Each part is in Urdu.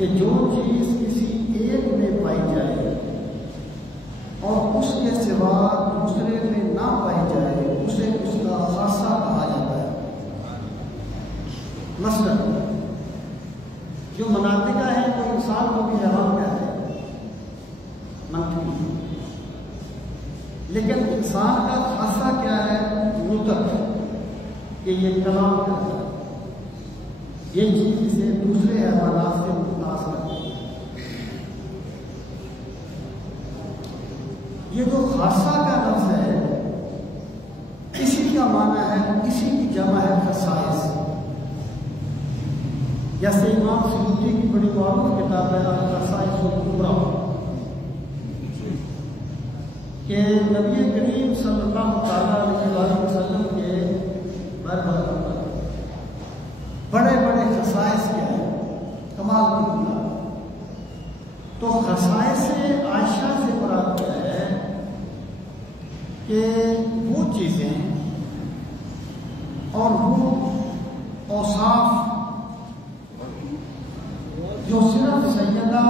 کہ جو چیز کسی ایک میں پائی جائے اور اس کے سوا دوسرے لیکن انسان کا خاصہ کیا ہے؟ نطق، کہ یہ کلام کرتا ہے، یہ چیز اسے دوسرے حیوانات سے ممتاز کرتی ہے۔ یہ جو خاصہ کا لفظ ہے، اسی کا معنی ہے، اسی کی جمع ہے خصائص۔ جیسے امام سیوطی کی بڑی معروف کتاب ہے الخصائص الکبریٰ، کہ نبی کریم صلی اللہ تعالیٰ علیہ وسلم کے بڑے بڑے خصائص کے ہیں، کمال کی بنیاد۔ تو خصائص عائشہ سے مراد کیا ہے کہ وہ چیزیں اور وہ اوصاف جو صرف سیدہ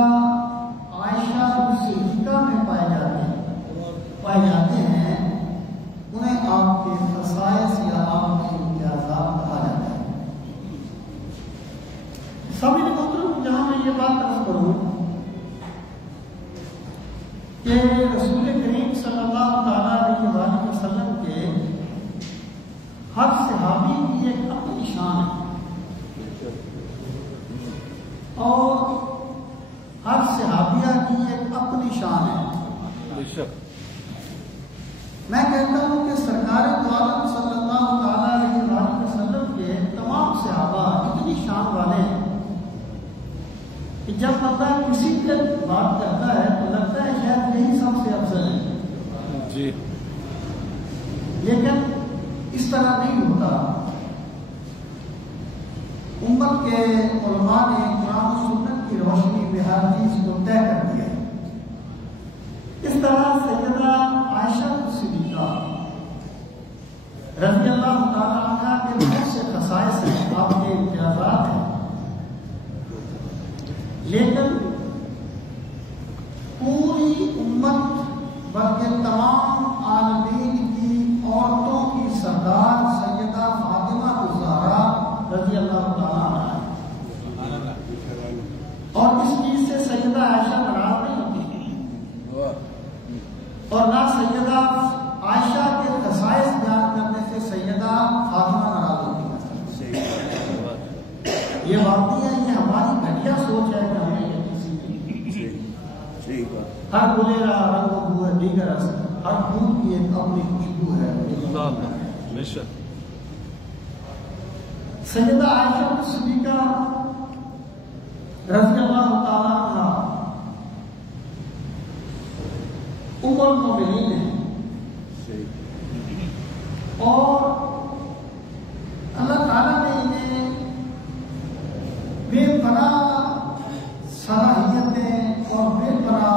عائشہ صدیقہ میں پائے جاتے ہیں، انہیں آپ کے خصائص یا آپ کے امتیازات کہا جاتا ہے۔ سبھی محترم، جہاں میں یہ بات عرض کروں کہ رسول کریم صلی اللہ تعالیٰ علیہ وآلہ وسلم کے ہر صحابی کی ایک اپنی شان ہے، اور ہر صحابیہ کی ایک اپنی شان ہے۔ میں کہتا ہوں کہ سرکار دو عالم صلی اللہ تعالیٰ علیہ وآلہ وسلم کے تمام صحابہ اتنی شان والے ہیں کہ جب بندہ کسی کی بات کرتا ہے تو لگتا ہے شاید یہی سب سے افضل ہے جی، لیکن اس طرح نہیں ہوتا۔ امت کے علماء نے قرآن و سنت کی روشنی میں ہر چیز کو طے کر دیا۔ اس طرح سیدہ عائشہ صدیقہ رضی اللہ تعالیٰ عنہ کے بہت سے خصائص ہیں، آپ کے امتیازات ہیں، لیکن پوری امت بلکہ تمام عالمین کی عورتوں کی سردار سیدہ فاطمہ الزہرا رضی اللہ تعالیٰ عنہ ہے، اور اس چیز سے سیدہ عائشہ ناراض نہیں ہوتی، اور نہ سیدہ عائشہ کے خصائص بیان کرنے سے سیدہ فاطمہ ناراض ہوتی ہے۔ یہ واقعی ہے، یہ ہماری گھٹیا سوچ ہے کہ ہمیں یہ ہر گلیرا رنگ و بو ہے دیگر اثر، ہر پھول کی ایک اپنی خوشبو ہے۔ سیدہ عائشہ صدیقہ رضی اللہ تعالیٰ عنہ ام المؤمنین ہیں، اور اللہ تعالیٰ نے انہیں بے پناہ صلاحیتیں اور بے پناہ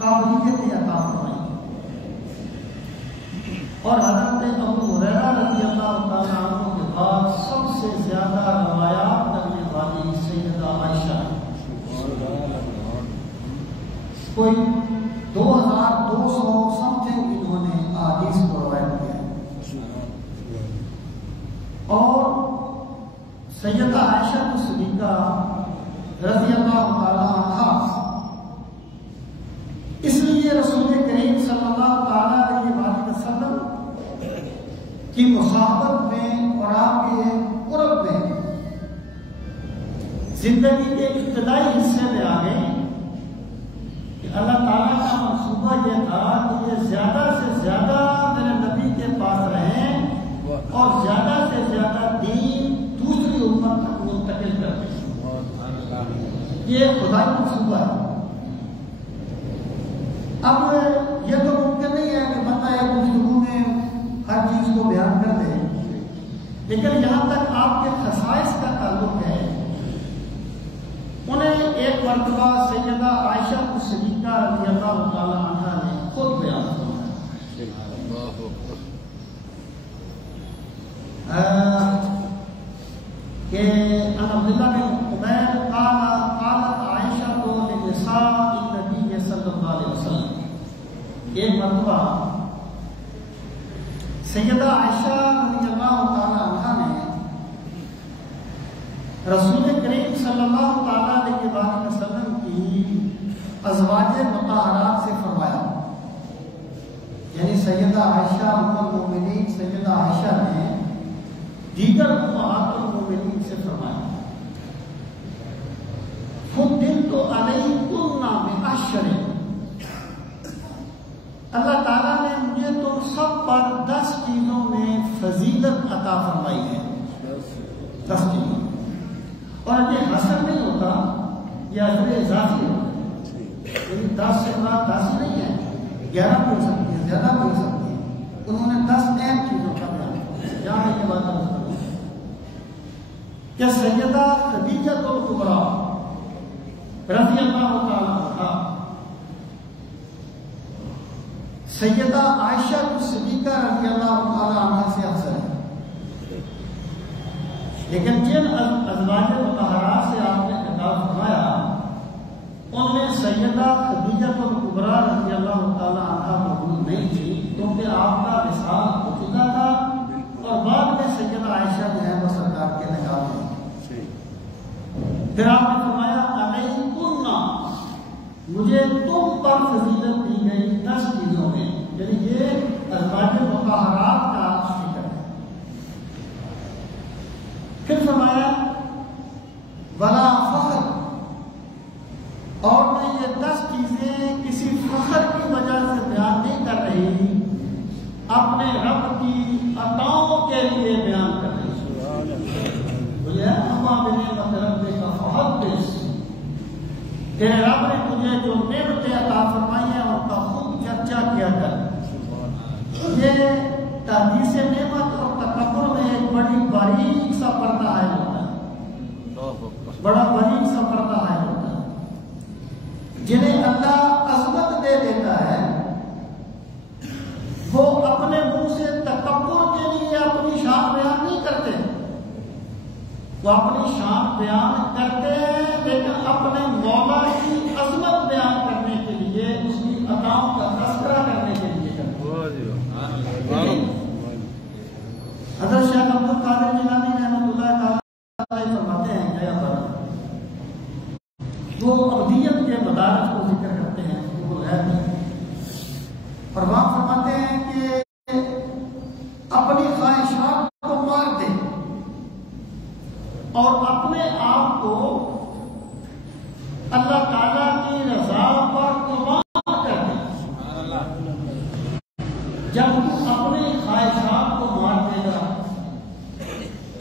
قابلیتیں عطا فرمائیں، اور حضرت ابو ہریرہ رضی اللہ تعالیٰ عنہ کے بعد سب سے زیادہ روایات کرنے والی سیدہ عائشہ، کوئی 2200 سمتھنگ انہوں نے احادیث کو روایت کیا ہے، اور سیدہ عائشہ صدیقہ رضی اللہ تعالیٰ عنہ اس لیے رسول کریم صلی اللہ تعالیٰ علیہ وآلہ وسلم کی مصاحبت میں اور آپ کے قرب میں زندگی کے ابتدائی حصے میں آ گئی کہ اللہ تعالیٰ کا منصوبہ یہ تھا کہ یہ زیادہ سے زیادہ میرے نبی کے پاس رہیں اور زیادہ سے زیادہ دین دوسری امت تک منتقل کر دیں۔ یہ خدائی منصوبہ ہے۔ اب یہ تو ممکن نہیں ہے کہ بندہ ایک گفتگو میں ہر چیز کو بیان کر دے، لیکن جہاں تک آپ کے خصائص کا تعلق ہے، انہیں ایک مرتبہ سیدہ عائشہ صدیقہ رضی اللہ تعالیٰ عنہ نے خود بیان کہ عبداللہ بن عمیر قالت عائشہ کو لنساء النبی صلی اللہ علیہ وسلم، ایک مرتبہ سیدہ عائشہ رضی اللہ تعالیٰ عنہ نے رسول کریم صلی اللہ تعالیٰ علیہ وسلم کی ازواج مطہرات سے فرمایا، یعنی سیدہ عائشہ ام المومنین سیدہ عائشہ نے دیگر امہات المومنین سے فرمایا فضلت علیکن بعشر، اللہ تعالیٰ نے مجھے تم سب پر 10 چیزوں میں فضیلت عطا فرمائی ہے، 10 چیزوں، اور یہ حسن نہیں ہوتا، یہ اجر اضافی ہوتا ہے، یعنی 10 سے بعد 10 نہیں ہے، 11 بھی ہو سکتی ہے، زیادہ بھی ہو سکتی ہے، انہوں نے 10 اہم چیزوں کا بیان کیا۔ یہاں یہ بات کہ سیدہ خدیجہ الکبریٰ رضی اللہ تعالیٰ عنہا سیدہ عائشہ صدیقہ رضی اللہ تعالیٰ عنہا سے افضل ہے، لیکن جن ازواج مطہرات سے آپ نے خطاب فرمایا ان میں سیدہ خدیجہ الکبریٰ رضی اللہ تعالیٰ عنہا موجود نہیں تھی، کیونکہ آپ کا وصال ہو چکا تھا، اور بعد میں سیدہ عائشہ جو ہے وہ سرکار کے نکاح میں۔ پھر آپ نے فرمایا علیکن، مجھے تم پر فضیلت دی گئی 10 چیزوں میں، یعنی یہ ازواج مطہرات کا ذکر ہے۔ پھر فرمایا ولا فخر، اور میں یہ 10 چیزیں کسی فخر کی وجہ سے بیان نہیں کر رہی، اپنے رب کی عطاؤں کے لیے بیان کر رہی ہے۔ تیرے رب نے تجھے جو نعمتیں عطا فرمائی ہیں ان کا خود چرچا کیا کر۔ یہ تحدیث نعمت اور تکبر میں ایک بڑی باریک سا پردہ ہے ہوتا ہے، بڑا باریک سا پردہ ہے ہوتا ہے۔ جنہیں اللہ عظمت دے دیتا ہے وہ اپنے منہ سے تکبر کے لیے اپنی شان بیان نہیں کرتے، وہ اپنی شان بیان کرتے ہیں لیکن اپنے مولا کی عظمت بیان کرنے کے لیے، اس کی عطاؤں کا تذکرہ کرنے کے لیے کرتے ہیں۔ حضرت شیخ عبد القادر جیلانی رحمۃ اللہ تعالی فرماتے ہیں گیا پر وہ ابدیت کے مدارج کو ذکر کرتے ہیں اور وہاں فرماتے ہیں کہ اپنی خواہشات کو مار دے اور اپنے آپ کو اللہ تعالیٰ کی رضا پر قربان کر دے۔ جب تو اپنی خواہشات کو مار دے گا،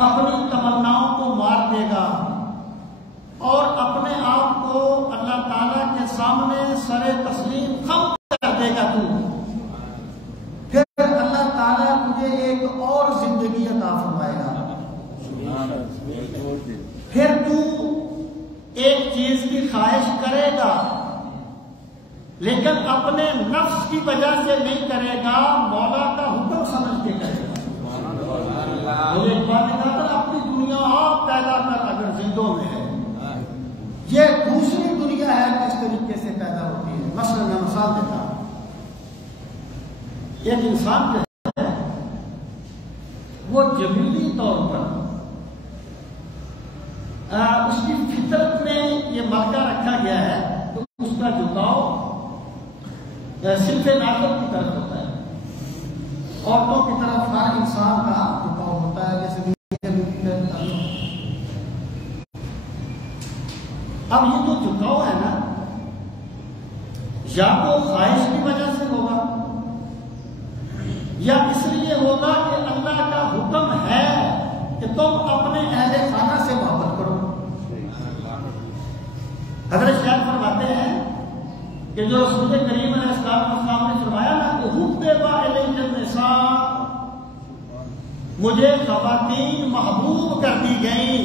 اپنی تمناؤں کو مار دے گا اور اپنے آپ کو اللہ تعالیٰ کے سامنے سر تسلیم خم کر دے گا، تو پھر اللہ تعالیٰ تجھے ایک اور زندگی عطا فرمائے گا۔ پھر تو ایک چیز کی خواہش کرے گا لیکن اپنے نفس کی وجہ سے نہیں کرے گا، مولا کا حکم سمجھ کے کرے گا۔ مجھے ایک بات کہا تھا، اپنی دنیا آپ پیدا کر اگر زندوں میں ہے، یہ دوسری دنیا ہے کس طریقے سے پیدا ہوتی ہے۔ مثلا میں مثال دیتا ہوں، ایک انسان جو ہے وہ جبلی طور پر اس کی فطرت میں یہ مادہ رکھا گیا ہے تو اس کا جھکاؤ صرف ناظر کی طرف ہوتا ہے، عورتوں کی طرف ہر انسان کا جھکاؤ ہوتا ہے، جیسے اب یہ جو جھکاؤ ہے نا، یا تو خواہش کی وجہ سے ہوگا یا اس لیے ہوگا کہ اللہ کا حکم ہے کہ تم اپنے اہل خانہ سے محبت کرو۔ حضرت شیخ فرماتے ہیں کہ جو رسول کریم علیہ السلام نے فرمایا نا کہ حبب الیہ النساء، مجھے خواتین محبوب کر دی گئیں،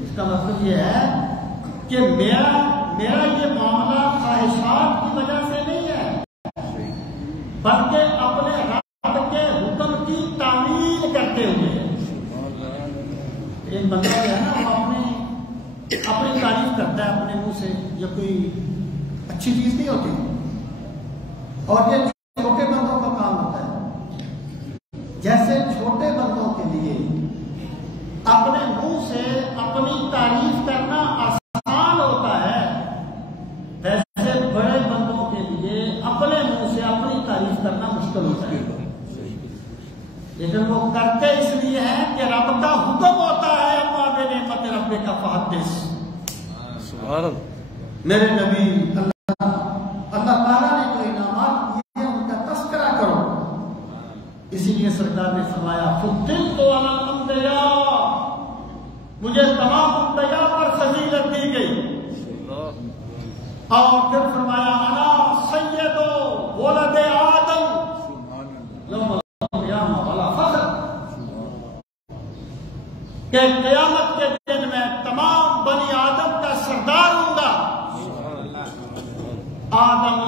اس کا مطلب یہ ہے کہ میرا یہ معاملہ خواہشات کی وجہ سے نہیں ہے بلکہ اپنے رب کے حکم کی تعمیل کرتے ہوئے۔ ایک بندہ جو ہے نا وہ اپنی تعریف کرتا ہے اپنے منہ سے، یہ کوئی اچھی چیز نہیں ہوتی، اور یہ چھوٹے بندوں کا کام ہوتا ہے۔ جیسے چھوٹے بندوں کے لیے اپنے منہ سے اپنی تعریف کرنا آسان ہوتا ہے، ویسے بڑے بندوں کے لیے اپنے منہ سے اپنی تعریف کرنا مشکل مشکل ہوتا ہے، لیکن وہ کرتے اس لیے ہیں کہ رب کا حکم ہوتا ہے اما بنعمت ربک فحدث. سبحان اللہ. میرے نبی اللہ تعالیٰ نے جو انعامات دیے ہیں ان کا تذکرہ کرو. اسی لیے سرکار نے فرمایا فضلت علی الانبیاء، مجھے تمام انبیاء پر فضیلت دی گئی. اور پھر فرمایا انا سید ولد آدم یوم القیامہ والا فخر، کہ قیامت کے دن میں تمام بنی آدم کا سردار ہوں گا. آدم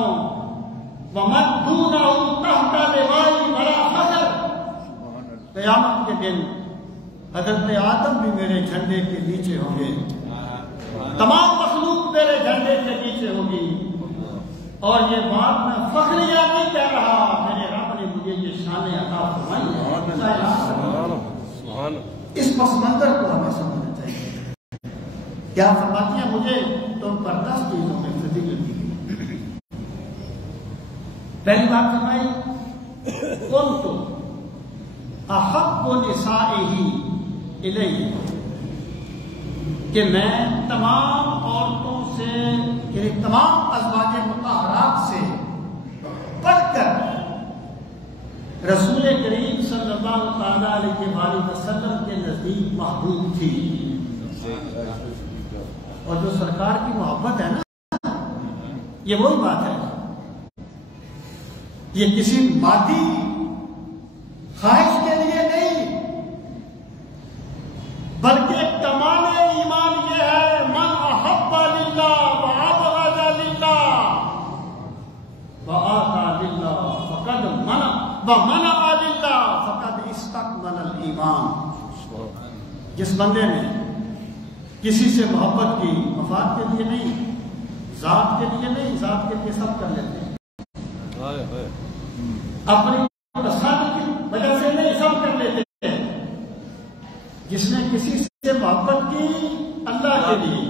ومن دونہ تحت لوائی بڑا فخر. قیامت کے دن حضرت آدم بھی میرے جھنڈے کے نیچے ہوں گے، تمام مخلوق میرے جھنڈے کے نیچے ہوگی. اور یہ بات میں فخریہ نہیں کہہ رہا، میرے رب نے مجھے یہ شان عطا فرمائی ہے. اس پس منظر کو ہمیں سمجھنا چاہیے. کیا فرماتی ہیں مجھے تم پر 10 چیزوں میں فضیلت دی گئی. پہلی بات فرمائی کنت احب نسائہ الیہ، کہ میں تمام عورتوں سے یعنی تمام ازواج مطہرات سے بڑھ کر رسول کریم صلی اللہ تعالیٰ علیہ وآلہ وسلم کے نزدیک محبوب تھی. اور جو سرکار کی محبت ہے نا، یہ وہی بات ہے، یہ کسی مادی خواہش کے لیے نہیں، بلکہ کمال ایمان یہ ہے من احب للہ وابغض للہ وآتى للہ فقد منع ومنع للہ فقد استکمل الایمان. جس بندے نے کسی سے محبت کی مفاد کے لیے نہیں، ذات کے لیے نہیں، ذات کے لیے سب کر لیتے ہیں، اپنی پسند کی وجہ سے نہیں، سب کر لیتے ہیں. جس نے کسی سے محبت کی اللہ کے لیے،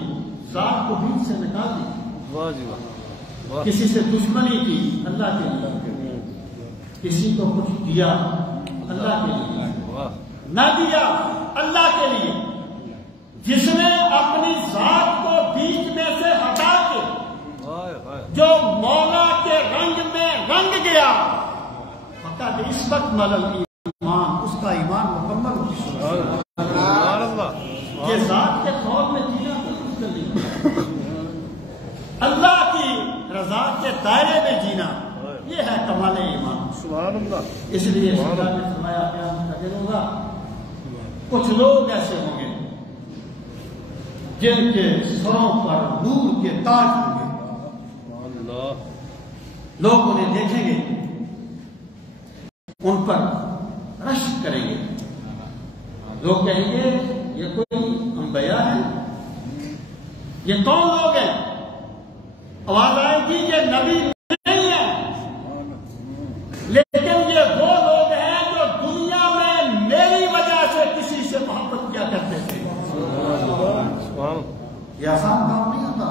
ذات کو بیچ سے نکال دی. کسی سے دشمنی کی اللہ کے لیے، کسی کو کچھ دیا اللہ کے لیے، نہ دیا اللہ کے لیے. جس نے اپنی ذات کو بیچ میں سے ہٹا کے جو مولا کے رنگ میں رنگ گیا، فقط استکمل الایمان، اس کا ایمان مکمل ہو گیا. یہ ذات کے خوف میں جینا کچھ نہیں، اللہ کی رضا کے دائرے میں جینا، یہ ہے کمال ایمان. سبحان اللہ. اس لیے سرکار نے فرمایا قیامت کا دن ہوگا، کچھ لوگ ایسے ہوں گے جن کے سروں پر نور کے تاج ہوں گے. لوگ انہیں دیکھیں گے، ان پر رشک کریں گے. لوگ کہیں گے یہ کوئی انبیاء ہے، یہ کون لوگ ہیں؟ آواز آئے گی یہ نبی نہیں ہے، لیکن یہ وہ لوگ ہیں جو دنیا میں میری وجہ سے کسی سے محبت کیا کرتے تھے. یہ آسان کام نہیں ہوتا.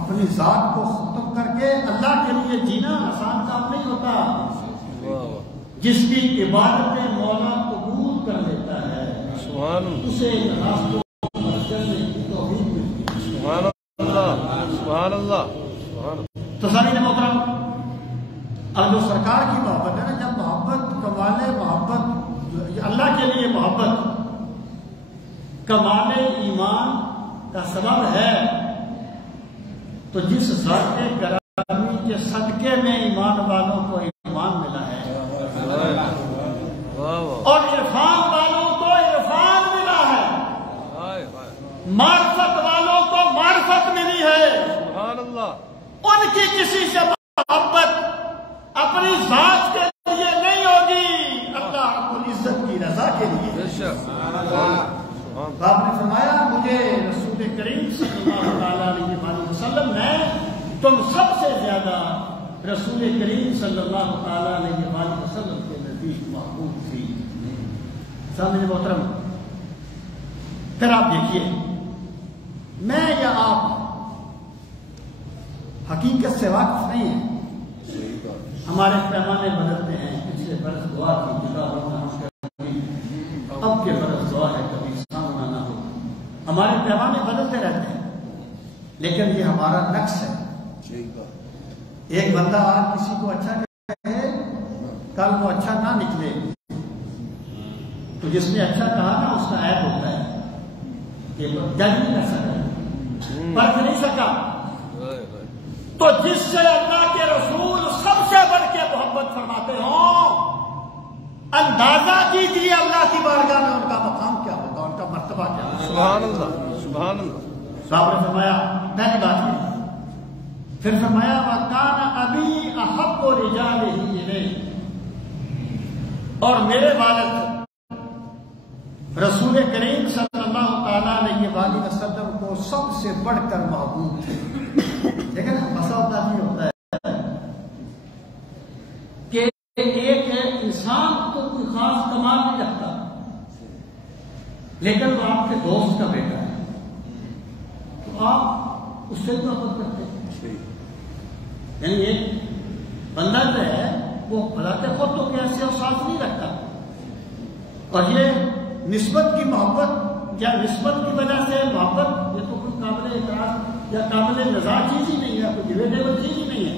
اپنی ذات کو ختم کر کے اللہ کے لیے جینا آسان کام نہیں ہوتا. جس کی عبادتیں مولا قبول کر لیتا ہے اسے سبحان اللہ. تو سامعین محترم، اب جو سرکار کی محبت ہے نا، جب محبت کمال محبت اللہ کے لیے محبت کمال ایمان کا سبب ہے، تو جس ذات گرامی کے صدقے میں ایمان والوں کو ایمان ملا ہے اور عرفان والوں کو عرفان ملا ہے، معرفت والوں کو معرفت ملی ہے. سبحان اللہ. ان کی کسی سے محبت اپنی ذات کے لیے نہیں ہوگی، اللہ رب العزت کی رضا کے لیے. آپ نے فرمایا مجھے رسول کریم صلی اللہ علیہ وسلم نے تم سب سے زیادہ رسول کریم صلی اللہ تعالیٰ علیہ وسلم کے نزدیک محبوب تھی. سامعین محترم، پھر آپ دیکھیے، میں یا آپ حقیقت سے واقف نہیں ہیں. ہمارے پیمانے بدلتے ہیں. پچھلے برس دعا کی جدا ہونا، اب کے برس دعا ہے کبھی سامنا نہ ہو. ہمارے پیمانے بدلتے رہتے ہیں، لیکن یہ ہمارا نقص ہے. ایک بندہ آج کسی کو اچھا کہے، کل وہ اچھا نہ نکلے، تو جس نے اچھا کہا نا اس کا عیب ہوتا ہے کہ وہ جج نہیں کر سکا، پرکھ نہیں سکا. تو جس سے اللہ کے رسول سب سے بڑھ کے محبت فرماتے ہوں، اندازہ کیجیے اللہ کی بارگاہ میں ان کا مقام کیا ہوگا، ان کا مرتبہ کیا ہوگا. سبحان اللہ، سبحان اللہ. صاحب نے فرمایا پہلی بات کی، پھر فرمایا وَكَانَ أَبِي أَحَبُّ رِجَالِهِ إِلَيْهِ، اور میرے والد رسول کریم صلی اللہ تعالیٰ علیہ وآلہ وسلم کو سب سے بڑھ کر محبوب تھے. لیکن مسئلہ ہوتا ہے کہ ایک انسان تو کوئی خاص کمال نہیں رکھتا، لیکن وہ آپ کے دوست کا بیٹا ہے تو آپ اس سے محبت کرتے ہیں. یعنی ایک بندہ جو ہے وہ بذات خود تو کیسے اور ساتھ نہیں رکھتا، اور یہ نسبت کی محبت یا نسبت کی وجہ سے محبت، یہ تو کوئی قابل اعتراض یا قابل نزاع چیز ہی نہیں ہے، کوئی ڈیبیٹیبل چیز ہی نہیں ہے.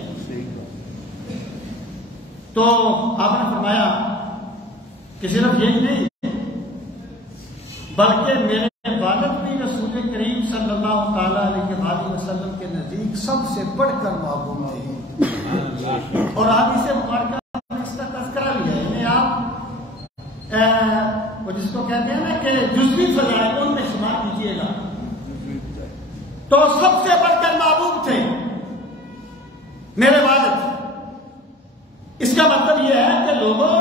تو آپ نے فرمایا کہ صرف یہی نہیں بلکہ میرے والد بھی رسول کریم صلی اللہ تعالیٰ علیہ وآلہ وسلم کے نزدیک سب سے بڑھ کر محبوب تھے. اور آپ اسے مبارکہ اس کا تذکرہ بھی ہے، یعنی آپ وہ جس کو کہتے ہیں نا کہ جزوی فضائل ان میں شمار کیجیے گا تو سب سے بڑھ کر محبوب تھے میرے والد. اس کا مطلب یہ ہے کہ لوگوں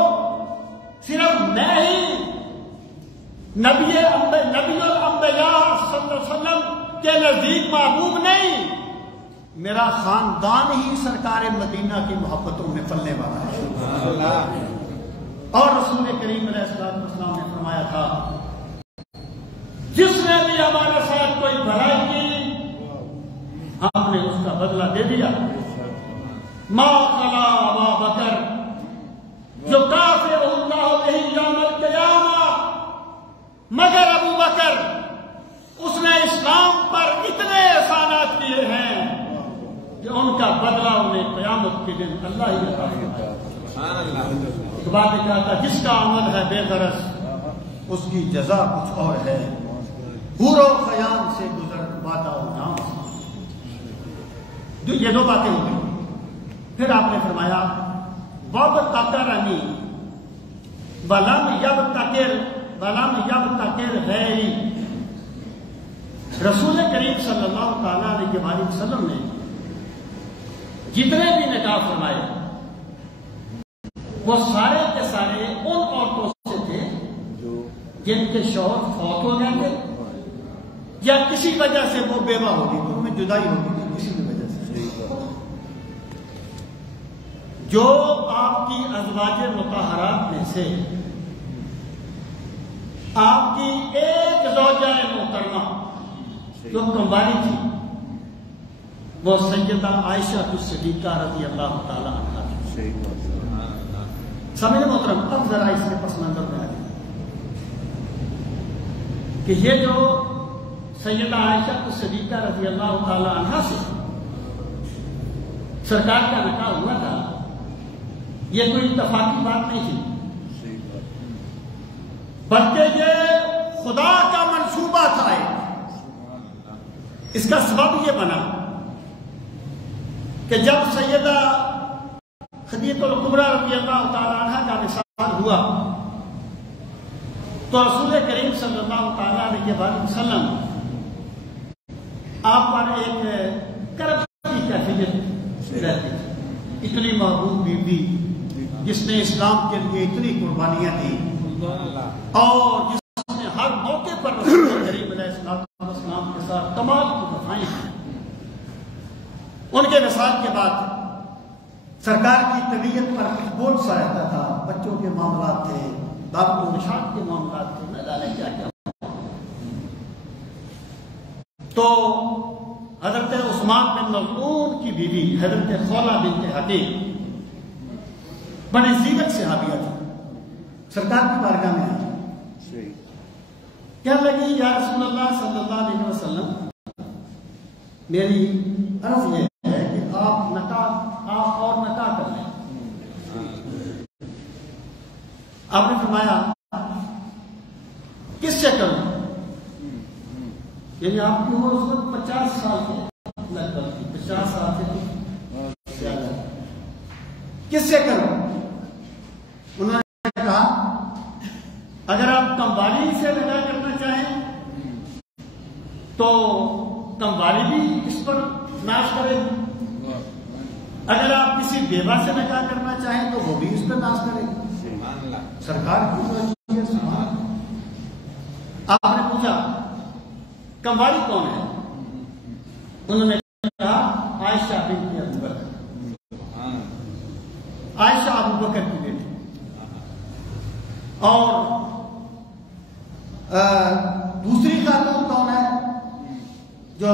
صرف میں ہی نبی الانبیاء صلی اللہ علیہ وسلم کے نزدیک محبوب نہیں، میرا خاندان ہی سرکار مدینہ کی محبتوں میں پلنے والا ہے. اور رسول کریم علیہ السلام نے فرمایا تھا جس نے بھی ہمارے ساتھ کوئی بھلائی کی ہم نے اس کا بدلہ دے دیا. ما قضى ابا بکر جو کافر اللہ به یوم القیامہ، مگر ابو بکر اس نے اسلام پر اتنے احسانات کیے ہیں کہ ان کا بدلہ انہیں قیامت کے دن اللہ ہی عطا فرمائے. ایک بات نے کہا تھا جس کا عمل ہے بے غرض اس کی جزا کچھ اور ہے، حور و خیام سے گزر وعدہ و نام. یہ دو باتیں ہو گئی. پھر آپ نے فرمایا وَابْتَكَرَنِي وَلَمْ يَبْتَكِرْ غَيْرِي. رسول کریم صلی اللہ تعالیٰ علیہ وآلہ وسلم نے جتنے بھی نکاح فرمائے وہ سارے کے سارے ان عورتوں سے تھے جن کے شوہر فوت ہو گئے تھے یا کسی وجہ سے وہ بیوہ ہوگی، ان میں جدائی ہوگی تھی کسی بھی وجہ سے. جو آپ کی ازواج مطہرات میں سے آپ کی ایک زوجہ محترمہ جو کمواری تھی وہ سیدہ عائشہ صدیقہ رضی اللہ تعالی عنہا تھی. سمجھے محترم، اب ذرا اس کے پس منظر میں آ جائے کہ یہ جو سیدہ عائشہ صدیقہ رضی اللہ تعالی عنہا سے سرکار کا نکاح ہوا تھا، یہ کوئی اتفاقی بات نہیں تھی، بلکہ یہ خدا کا منصوبہ تھا. اس کا سبب یہ بنا کہ جب سیدہ خدیجہ الکبریٰ رضی اللہ تعالی عنہ کا وصال ہوا تو رسول کریم صلی اللہ تعالی علیہ وسلم آپ پر ایک کرب کی کیفیت رہتی تھی. اتنی محبوب بیوی جس نے اسلام کے لیے اتنی قربانیاں دی اور جس نے ہر موقع پر رسول کریم علیہ السلام کے ساتھ تمام کی وفائیں ہیں. ان کے وصال کے بعد سرکار کی طبیعت پر بوجھ سا رہتا تھا، بچوں کے معاملات تھے، دعوت و ارشاد کے معاملات تھے، نہ جانے کیا کیا. تو حضرت عثمان بن مظعون کی بیوی حضرت خولہ بنت حکیم بڑی زینت صحابیہ تھی، سرکار کی بارگاہ میں آئی، کہنے لگی یا رسول اللہ صلی اللہ علیہ وسلم، میری عرض یہ ہے کہ آپ اور نکاح کر لیں۔ آپ نے فرمایا کس سے کروں؟ یعنی آپ کی عمر اس وقت 50 سال کی لگ بھگ تھی، 50 سال سے زیادہ۔ کس سے کروں؟ انہوں نے کہا اگر آپ کموالی سے نکاح کرنا چاہیں تو کموالی بھی اس پر ناش کرے گی، اگر آپ کسی بیوہ سے نکاح کرنا چاہیں تو وہ بھی اس پر ناش کرے گی۔ سرکار کی سبحان۔ آپ نے پوچھا کموالی کون ہے؟ انہوں نے کہا عائشہ بنت ابو بکر، عائشہ ابو بکر کی بیٹی۔ اور دوسری خاتون کون ہے جو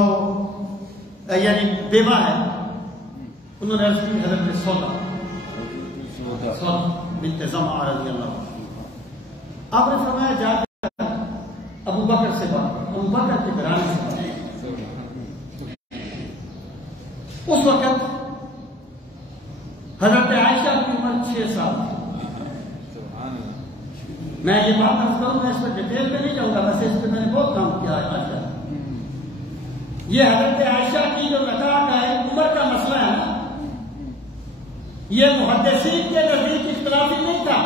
یعنی بیوہ ہے؟ انہوں نے عرض کی حضرت سودا بنت زمعہ رضی اللہ عنہ۔ آپ نے فرمایا جا کر ابو بکر سے بات، ابو بکر کے گھرانے سے بات۔ اس وقت حضرت عائشہ کی عمر 6 سال تھی۔ میں یہ بات عرض کروں، میں اس پر ڈیٹیل میں نہیں جاؤں گا، ویسے اس پہ میں نے بہت کام کیا ہے آج تک۔ یہ حضرت عائشہ کی جو نکاح کا ہے عمر کا مسئلہ ہے نا، یہ محدثین کے نزدیک اختلافی نہیں تھا،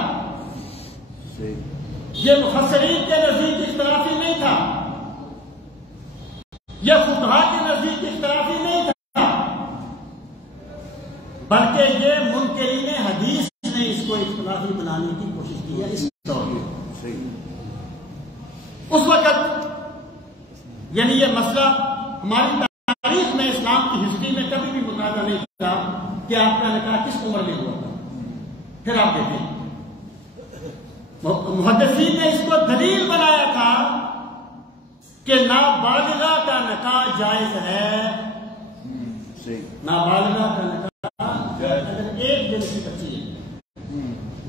یہ مفسرین کے نزدیک اختلافی نہیں تھا، یہ فقہاء کے نزدیک اختلافی نہیں تھا، بلکہ یہ منکرین حدیث نے اس کو اختلافی بنانے کی کوشش کی ہے اس دور میں۔ اس وقت یعنی یہ مسئلہ ہماری تاریخ میں، اسلام کی ہسٹری میں کبھی بھی متنازع نہیں تھا کہ آپ کا نکاح کس عمر میں ہوا تھا۔ پھر آپ دیکھیں محدثین نے اس کو دلیل بنایا تھا کہ نابالغہ کا نکاح جائز ہے، نابالغہ کا نکاح اگر 1 دن کی بچی ہے،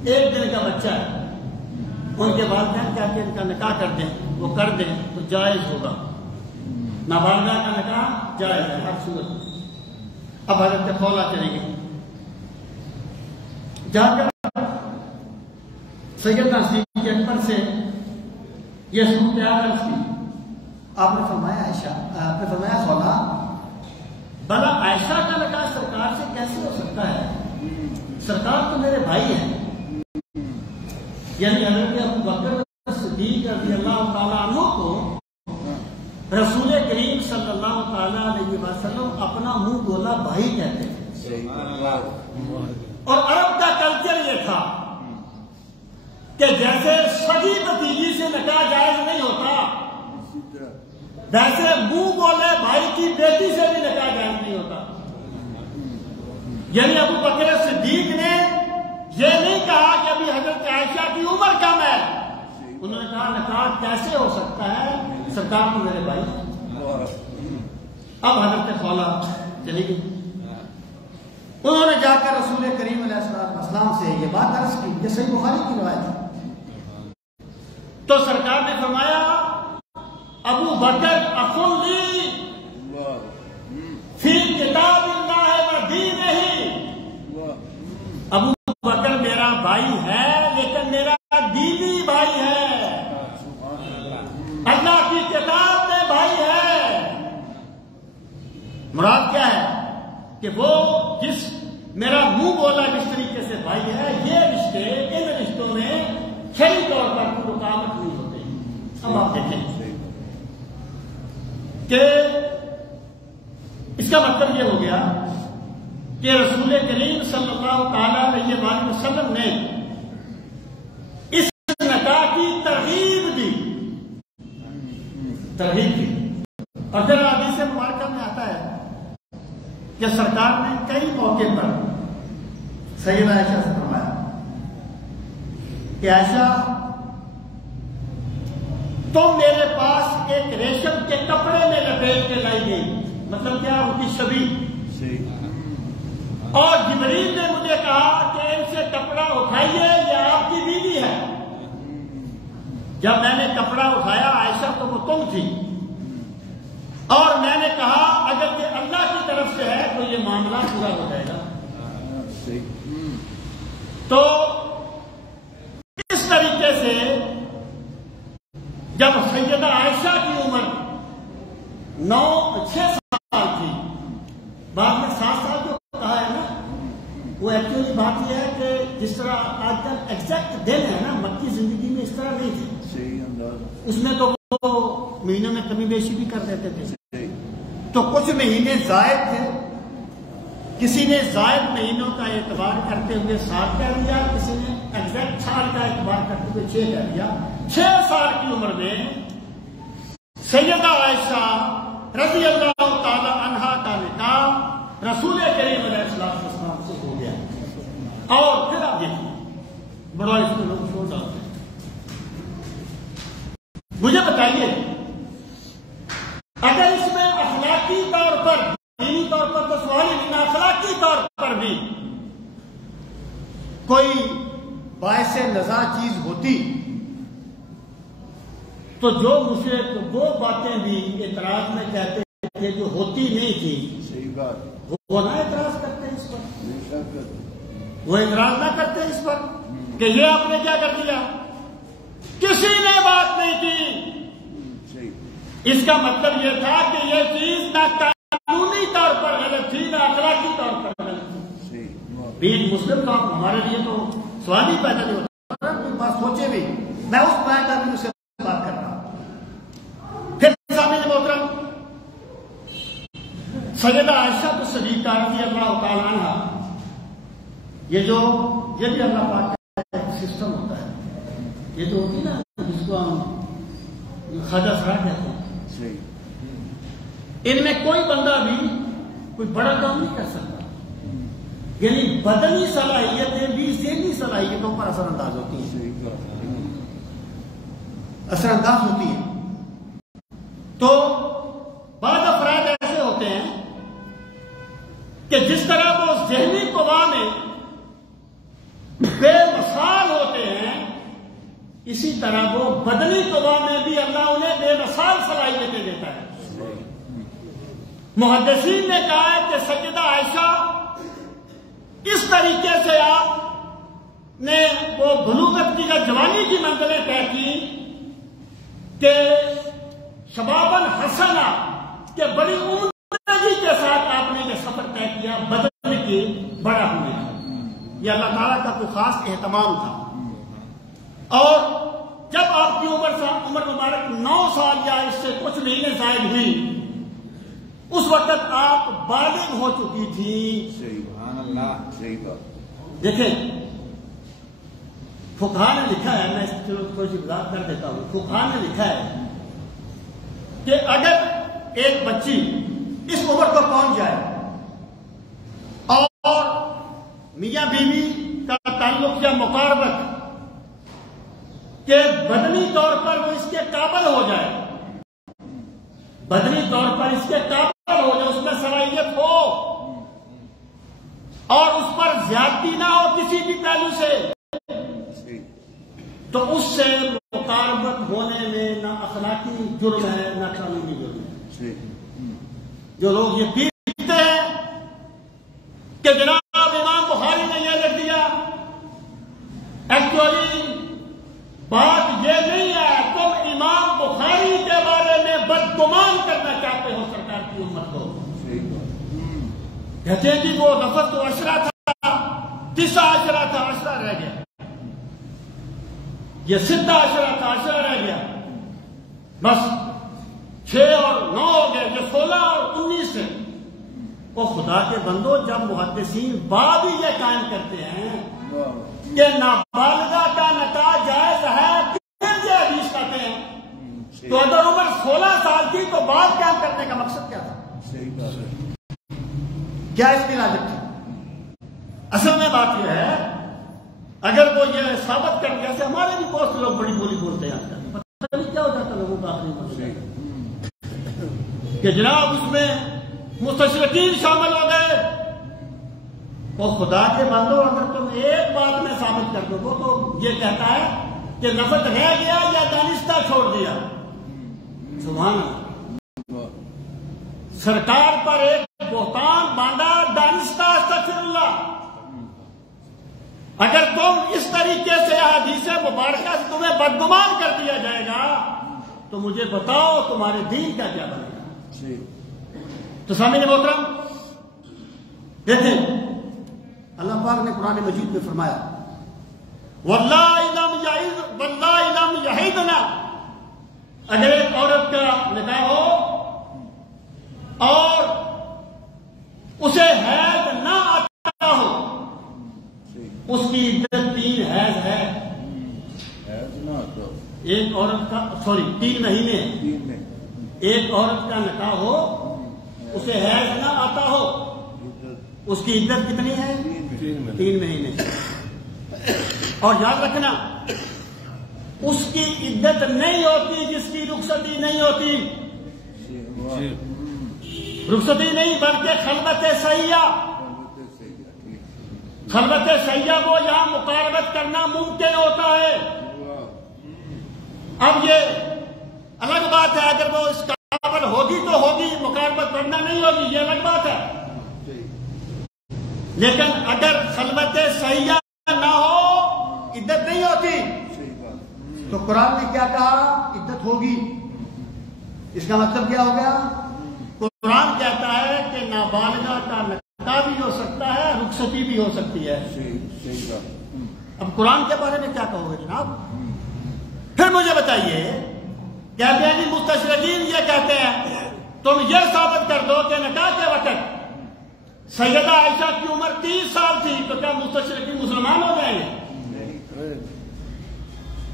1 دن کا بچہ ہے، ان کے والدین کیا کہ ان کا نکاح کر دیں، وہ کر دیں تو جائز ہوگا، نابالغہ کا نکاح جائز ہے ہر صورت میں۔ اب حضرت خولا چلے گی، جا کر سیدنا صدیق اکبر سے یہ صورتحال عرض کی۔ آپ نے فرمایا عائشہ، آپ نے فرمایا خولا، بھلا عائشہ کا نکاح سرکار سے کیسے ہو سکتا ہے؟ سرکار تو میرے بھائی ہیں۔ یعنی حضرت ابو بکر صدیق رضی اللہ تعالیٰ عنہ کو رسول کریم صلی اللہ تعالیٰ علیہ وسلم اپنا منہ بولا بھائی کہتے تھے۔ اور عرب کا کلچر یہ تھا کہ جیسے سگی بھتیجی سے نکاح جائز نہیں ہوتا، ویسے منہ بولے بھائی کی بیٹی سے بھی نکاح جائز نہیں ہوتا۔ یعنی ابو بکر صدیق نے یہ نہیں کہا کہ ابھی حضرت عائشہ کی عمر کم ہے، انہوں نے کہا نکاح کیسے ہو سکتا ہے، سرکار کو میرے بھائی۔ اب حضرت خولا چلی گئی، انہوں نے جا کر رسول کریم علیہ السلام سے یہ بات عرض کی، یہ صحیح بخاری کی روایت ہے۔ تو سرکار نے فرمایا ابو بکر اخ لی فی کتاب اللہ و دینہ، ابو بکر میرا بھائی ہے لیکن میرا دینی بھائی ہے، اللہ کی کتاب میں بھائی ہے۔ مراد کیا ہے کہ وہ جس میرا منہ بولا جس طریقے سے بھائی ہے، یہ رشتے ان رشتوں میں شرعی طور پر کوئی رکاوٹ نہیں ہوتے۔ اب آپ دیکھیں کہ اس کا مطلب یہ ہو گیا کہ رسول کریم صلی اللہ تعالی علیہ وآلہ وسلم نے اس نکاح کی ترغیب دی، اور پھر حدیث مبارکہ میں آتا ہے کہ سرکار نے کئی موقع پر سیدہ عائشہ سے فرمایا کہ عائشہ تم میرے پاس ایک ریشم کے کپڑے میں لپیٹ کے لائی گئی، مطلب کیا ان کی شبیہ، اور جبریل نے مجھے کہا کہ ان سے کپڑا اٹھائیے یہ آپ کی بیوی ہے. جب میں نے کپڑا اٹھایا عائشہ تو وہ تم تھی اور میں نے کہا اگر یہ اللہ کی طرف سے ہے تو یہ معاملہ پورا ہو جائے گا. تو اس طریقے سے جب سیدہ عائشہ کی عمر 6 سال تھی، بعد میں 7 سال جو کہا ہے نا، وہ ایکچولی بات یہ ہے کہ جس طرح آج کل ایگزیکٹ دن ہے نا، مکی زندگی میں اس طرح نہیں تھی. اس میں تو وہ مہینوں میں کمی بیشی بھی کر دیتے تھے، تو کچھ مہینے زائد تھے. کسی نے زائد مہینوں کا اعتبار کرتے ہوئے 7 کہہ دیا، کسی نے ایگزیکٹ سال کا اعتبار کرتے ہوئے 6 کہہ دیا. 6 سال کی عمر میں سیدہ عائشہ رضی اللہ تعالی عنہا کا نکاح رسول کریم علیہ السلام سے ہو گیا. اور پھر آپ دیکھیے بڑا اس میں لوگ چھوڑ ڈالتے ہیں. مجھے بتائیے اگر اس میں اخلاقی طور پر، دینی طور پر تو سوال ہی نہیں، اخلاقی طور پر بھی کوئی باعث نزاع چیز ہوتی تو جو مشرک وہ باتیں بھی اعتراض میں کہتے تھے جو ہوتی نہیں تھی، وہ نہ اعتراض کرتے اس پر، وہ اعتراض نہ کرتے اس پر کہ یہ آپ نے کیا کر دیا. کسی نے بات نہیں کی. اس کا مطلب یہ تھا کہ یہ چیز نہ قانونی طور پر غلط تھی نہ اخلاقی طور پر غلط تھی. بیچ مسلم کا ہمارے لیے تو سوال ہی پیدا نہیں ہوتا، کوئی بات سوچے بھی. میں اس بات کا بھی اسے بات کر رہا ہوں. پھر سامنے محترم سیدہ عائشہ صدیقہ رضی اللہ تعالی عنہا، یہ بھی اللہ پاک کا ایک سسٹم ہوتا ہے. یہ تو ہوتی نا جس کو ہم خواجہ سرا کہتے ہیں، ان میں کوئی بندہ بھی کوئی بڑا کام نہیں کر سکتا. یعنی بدنی صلاحیتیں بھی ذہنی صلاحیتوں پر اثر انداز ہوتی ہیں، اثر انداز ہوتی ہیں. تو بعض افراد ایسے ہوتے ہیں کہ جس طرح وہ ذہنی قوا میں بے مثال ہوتے ہیں، اسی طرح وہ بدنی قوا میں بھی اللہ انہیں بے مثال صلاحیتیں دیتا ہے. محدثین نے کہا ہے کہ سیدہ عائشہ اس طریقے سے آپ نے وہ بلوغت کی یا جوانی کی منزلیں طے کی کہ شباباً حسنا، کہ بڑی عمدگی کے ساتھ آپ نے یہ سفر طے کیا بدن کے بڑا ہونے کا. یہ اللہ تعالیٰ کا کوئی خاص اہتمام تھا. اور جب آپ کی عمر مبارک 9 سال یا اس سے کچھ مہینے زائد ہوئی، اس وقت آپ بالغ ہو چکی تھی. دیکھیں فقہاء نے لکھا ہے، میں اس کو تھوڑی سی وضاحت کر دیتا ہوں. فقہاء نے لکھا ہے کہ اگر ایک بچی اس عمر پر پہنچ جائے اور میاں بیوی کا تعلق یا مقاربت کہ بدنی طور پر وہ اس کے قابل ہو جائے، بدنی طور پر اس کے قابل ہو جائے، اس میں صلاحیت ہو اور اس پر زیادتی نہ ہو کسی بھی پہلو سے، تو اس سے مقاربت ہونے میں نہ اخلاقی جرم ہے نہ قانونی جرم ہے. جو لوگ یہ پیتے ہیں کہ جناب امام بخاری نے یہ لکھ دیا، ایکچولی بات یہ نہیں ہے. تم امام بخاری کے بارے میں بدگمان کرنا چاہتے ہو سرکار کی امت کو. کہتے ہیں کہ وہ لفظ تو عشرہ تھا، 9 عشرہ تھا، 10 رہ گیا. یہ 6 عشرہ تھا، 10 رہ گیا. بس 6 اور 9 ہو گئے، جو 16 اور 19 ہے. وہ خدا کے بندو، جب محدثین باب ہی یہ قائم کرتے ہیں کہ نابالغہ کا نکاح جائز ہے، پھر یہ حدیث کہتے ہیں، تو اگر عمر 16 سال تھی تو بات قائم کرنے کا مقصد کیا تھا؟ کیا اس کی لاجک تھی؟ اصل میں بات یہ ہے، اگر وہ یہ ثابت کر دیا، جیسے ہمارے بھی بہت سے لوگ بڑی بولی بولتے ہیں، پتہ نہیں کیا ہو جاتا لوگوں کا آخری مسئلہ کہ جناب اس میں مستشرقین شامل ہو گئے وہ خدا کے بندو اگر تم ایک بات میں ثابت کر دو تو یہ کہتا ہے کہ لفظ رہ گیا یا دانستہ چھوڑ دیا. سبحان اللہ. سرکار پر ایک بہتان باندھا دانستہ استغفر اللہ. اگر تم اس طریقے سے حدیث مبارکہ سے تمہیں بدگمان کر دیا جائے گا تو مجھے بتاؤ تمہارے دین کا کیا بنے گا. تو سامعین محترم دیکھیں اللہ پاک نے قرآن مجید میں فرمایا واللہ لم یحیدنا. اگر ایک عورت کا نکاح ہو اور اسے حیض نہ آتا ہو، اس کی عدت 3 حیض ہے. ایک عورت کا 3 مہینے. ایک عورت کا نکاح ہو اسے حیض نہ آتا ہو، اس کی عدت کتنی ہے؟ 3 مہینے. اور یاد رکھنا اس کی عدت نہیں ہوتی جس کی رخصتی نہیں ہوتی. رخصتی نہیں بلکہ خلوت سیاح. خلوت سیاح وہ جہاں مقاربت کرنا ممکن ہوتا ہے. اب یہ الگ بات ہے اگر وہ اس قابل ہوگی تو ہوگی، مقاربت کرنا نہیں ہوگی یہ الگ بات ہے. لیکن اگر خلوت سیاح نہ ہو عدت نہیں ہوتی. تو قرآن نے کیا کہا؟ عدت ہوگی. اس کا مطلب کیا ہو گیا؟ قرآن کہتا ہے کہ نابالغہ کا نکاح بھی ہو سکتا ہے، رخصتی بھی ہو سکتی ہے. اب قرآن کے بارے میں کیا کہو گے جناب؟ پھر مجھے بتائیے، کہتے ہیں جی مستشرقین یہ کہتے ہیں تم یہ ثابت کر دو کہ نکاح کے وقت سیدہ عائشہ کی عمر 30 سال تھی، تو کیا مستشرقین مسلمان ہو جائیں گے؟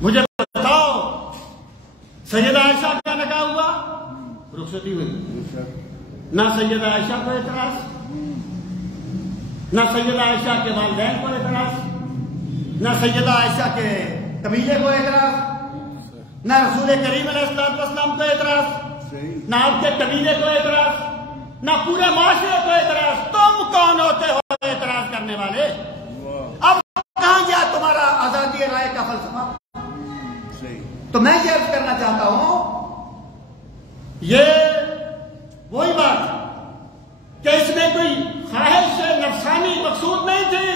مجھے بتاؤ سیدہ عائشہ کا نکاح ہوا، رخصتی ہوئی. نہ سیدہ عائشہ کو اعتراض، نہ سیدہ عائشہ کے والدین کو اعتراض، نہ سیدہ عائشہ کے قبیلے کو اعتراض، نہ رسول کریم علیہ السلام کو اعتراض، نہ آپ کے قبیلے کو اعتراض، نہ پورے معاشرے کو اعتراض. تم کون ہوتے ہو اعتراض کرنے والے؟ اب کہاں گیا تمہارا آزادی رائے کا فلسفہ؟ تو میں یہ عرض کرنا چاہتا ہوں یہ وہی بات کہ اس میں کوئی خواہش نفسانی مقصود نہیں تھی.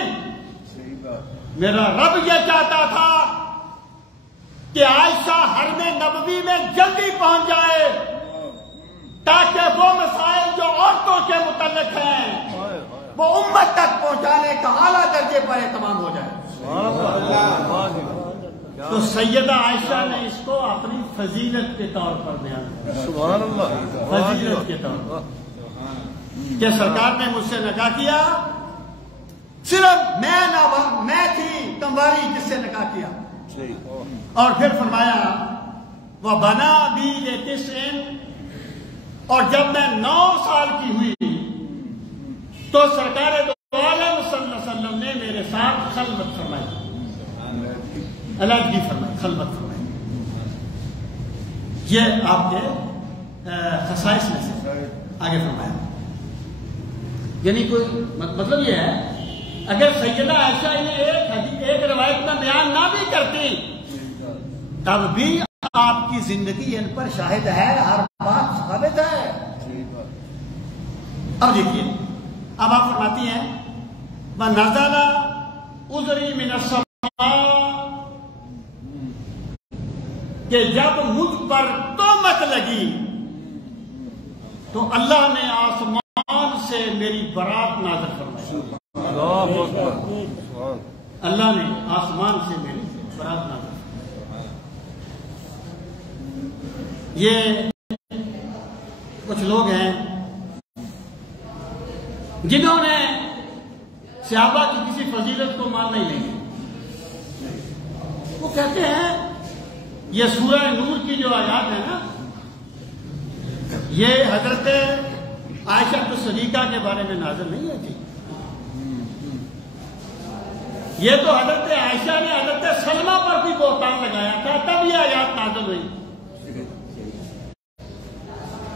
میرا رب یہ چاہتا تھا کہ عائشہ حرم نبوی میں جلدی پہنچ جائے تاکہ وہ مسائل جو عورتوں کے متعلق ہیں وہ امت تک پہنچانے کا اعلیٰ درجے پر اہتمام ہو جائے. تو سیدہ عائشہ نے اس کو اپنی فضیلت کے طور پر بیان کیا. فضیلت کے طور پر کہ سرکار نے مجھ سے نکاح کیا، صرف میں تھی کمواری جس سے نکاح کیا. اور پھر فرمایا وہ بنا بھی لے، اور جب میں 9 سال کی ہوئی تو سرکار دو عالم صلی اللہ علیہ وسلم نے میرے ساتھ خلوت فرمائی، علیحدگی فرمائی، خلوت فرمائی. یہ آپ کے خصائص میں سے آگے فرمایا. یعنی کوئی مطلب یہ ہے اگر سیدہ عائشہ یہ ایک روایت میں بیان نہ بھی کرتی تب بھی آپ کی زندگی ان پر شاہد ہے، ہر بات ثابت ہے. اب دیکھیے، اب آپ فرماتی ہیں وَنَزَلَ عُذْرِي مِنَ السَّمَاءِ، کہ جب مجھ پر تہمت لگی تو اللہ نے آسمان سے میری برات نازل فرمائی. اللہ نے آسمان سے میری برات نازل فرمائی. یہ کچھ لوگ ہیں جنہوں نے صحابہ کی کسی فضیلت کو مان نہیں لیں. وہ کہتے ہیں یہ سورہ نور کی جو آیات ہے نا، یہ حضرت عائشہ صدیقہ کے بارے میں نازل نہیں ہوتی. یہ تو حضرت عائشہ نے حضرت سلمہ پر بھی بہتان لگایا تھا، تب یہ آیات نازل ہوئی.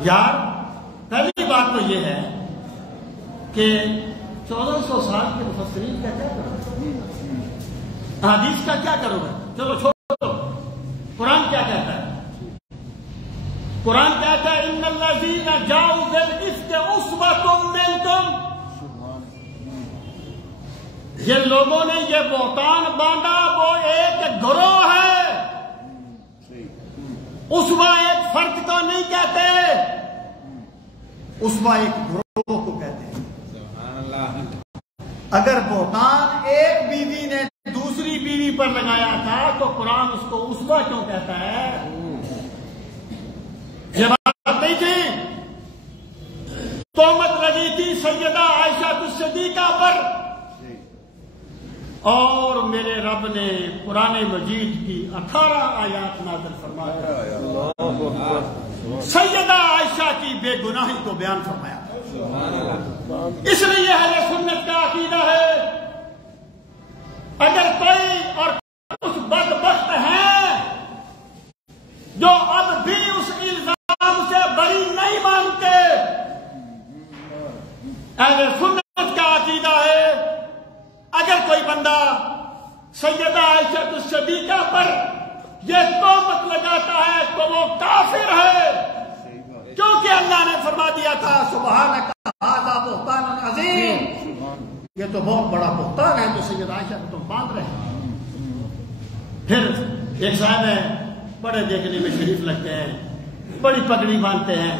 یار پہلی بات تو یہ ہے کہ 1400 سال کے مفسرین کا کیا کرو گے؟ حدیث کا کیا کرو گے؟ چلو چھوڑو، قرآن کیا کہتا ہے؟ قرآن کہتا ہے ان الذین جاؤوا بالافک عصبۃ منکم، جن لوگوں نے یہ بہتان باندھا وہ ایک گروہ ہے. عصبہ ایک فرد کو نہیں کہتے، عصبہ ایک گروہ کو کہتے ہیں. اگر بہتان ایک بیوی نے دوسری بیوی پر لگایا تھا تو قرآن اس کو عصبہ کیوں کہتا ہے؟ یہ بات نہیں تھی. تہمت لگی تھی سیدہ عائشہ الصدیقہ پر، اور میرے رب نے قرآن مجید کی 18 آیات نازل فرمایا، سیدہ عائشہ کی بے گناہی کو بیان فرمایا. اس لیے اہل سنت کا عقیدہ ہے اگر کوئی اور اس بدبخت ہیں جو اب بھی اس الزام سے بری نہیں مانتے، اہل سنت کا عقیدہ ہے اگر کوئی بندہ سیدہ عائشہ الصدیقہ پر یہ تہمت لگاتا ہے تو وہ کافر ہے، کیونکہ اللہ نے فرما دیا تھا سبحانک ھذا بہتان عظیم، یہ تو بہت بڑا بہتان ہے جو سیدہ عائشہ کو تم باندھ رہے ہیں. پھر ایک صاحب ہے، بڑے دیکھنے میں شریف لگتے ہیں، بڑی پگڑی باندھتے ہیں،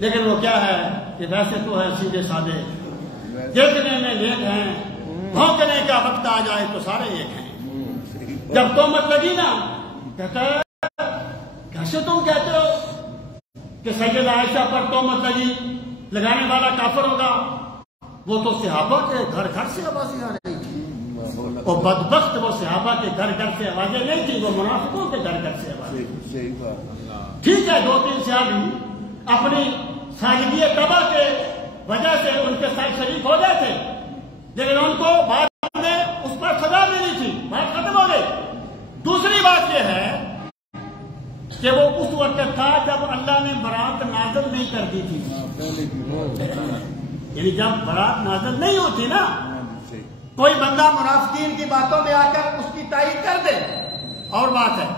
لیکن وہ کیا ہے کہ ویسے تو ہے سیدھے سادے، دیکھنے میں نیک ہیں، بھونکنے کا وقت آ جائے تو سارے ایک ہیں. جب تہمت لگی نا، کہتا ہے کیسے تم کہتے ہو کہ سیدہ عائشہ پر تہمت لگی، لگانے والا کافر ہوگا؟ وہ تو صحابہ کے گھر گھر سے آوازیں آ رہی تھی، اور بدبخت وہ صحابہ کے گھر گھر سے آوازیں نہیں تھی، وہ منافقوں کے گھر گھر سے آوازیں. ٹھیک ہے 2-3 صحابی اپنی سالگی تبا کے وجہ سے ان کے ساتھ شریک ہو گئے تھے، لیکن ان کو بعد میں اس پر سزا ملی تھی، بات ختم ہو گئی. دوسری بات یہ ہے کہ وہ اس وقت تھا جب اللہ نے برات نازل نہیں کر دی تھی، یعنی جب برات نازل نہیں ہوتی نا، کوئی بندہ منافقین کی باتوں میں آ کر اس کی تائید کر دے اور بات ہے،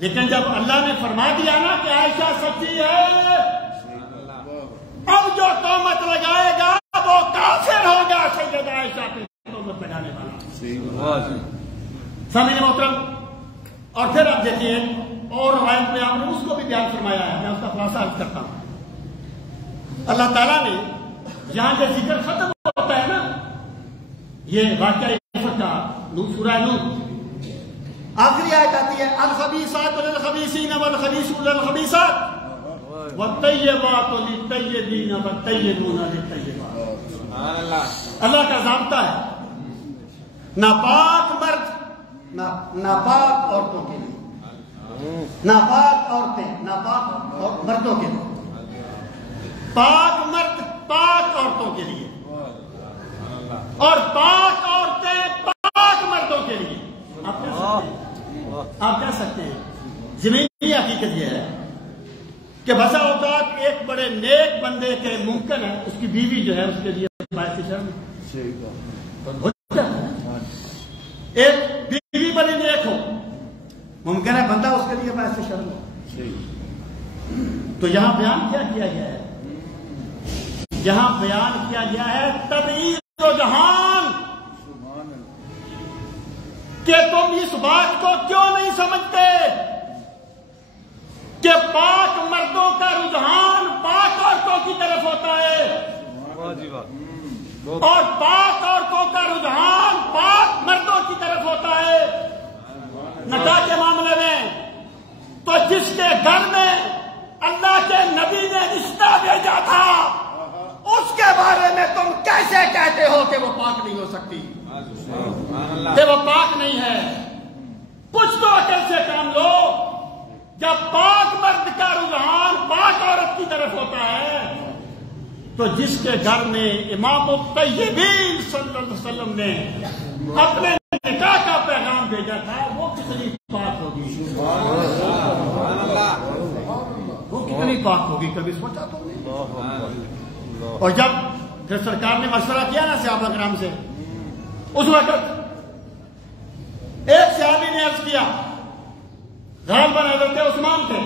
لیکن جب اللہ نے فرما دیا نا کہ عائشہ سچی ہے، اب جو تہمت لگائے گا وہ کافر ہوگا سیدہ عائشہ پہ تہمت لگانے والا. سامعین محترم، اور پھر اب دیکھیے اور روایت میں آپ نے اس کو بھی بیان فرمایا ہے، میں اس کا خلاصہ عرض کرتا ہوں. اللہ تعالیٰ نے جہاں یہ ذکر ختم ہوتا ہے نا، یہ واقعہ کا سورہ نور آخری آیت آتی ہے، الخبیثات للخبیثین والخبیثون للخبیثات والطیبات للطیبین والطیبون للطیبات. اللہ کا ضابطہ ہے ناپاک مرد ناپاک عورتوں کے لیے، ناپاک عورتیں ناپاک مردوں کے لیے، پاک مرد پاک عورتوں کے لیے، اور پاک عورتیں پاک مردوں کے لیے. آپ کہہ سکتے ہیں زمینی حقیقت یہ ہے کہ بسا اوقات ایک بڑے نیک بندے کے ممکن ہے اس کی بیوی جو ہے اس کے لیے باعث شرم ہو جاتا ہے. ایک بیوی بڑی نیک ہو، ممکن ہے بندہ اس کے لیے باعث شرم ہو. تو یہاں بیان کیا کیا گیا ہے؟ یہاں بیان کیا گیا ہے تبعیض و جہان، کہ تم اس بات کو کیوں نہیں سمجھتے کہ پاک مردوں کا رجحان پاک عورتوں کی طرف ہوتا ہے، اور پاک عورتوں کا رجحان پاک مردوں کی طرف ہوتا ہے. نکاح کے معاملے میں تو جس کے گھر میں اللہ کے نبی نے رشتہ بھیجا تھا اس کے بارے میں تم کیسے کہتے ہو کہ وہ پاک نہیں ہو سکتی، کہ وہ پاک نہیں ہے؟ کچھ تو عقل سے کام لو. جب پاک مرد کا رجحان پاک عورت کی طرف ہوتا ہے تو جس کے گھر میں امام الطیبین صلی اللہ علیہ وسلم نے اپنے نکاح کا پیغام بھیجا تھا وہ کتنی پاک ہوگی، وہ کتنی پاک ہوگی، کبھی سوچا تو نہیں. اور جب پھر سرکار نے مشورہ کیا نا صحابہ کرام سے. اس وقت ایک صحابی نے عرض کیا، غالباً حضرت عثمان تھے،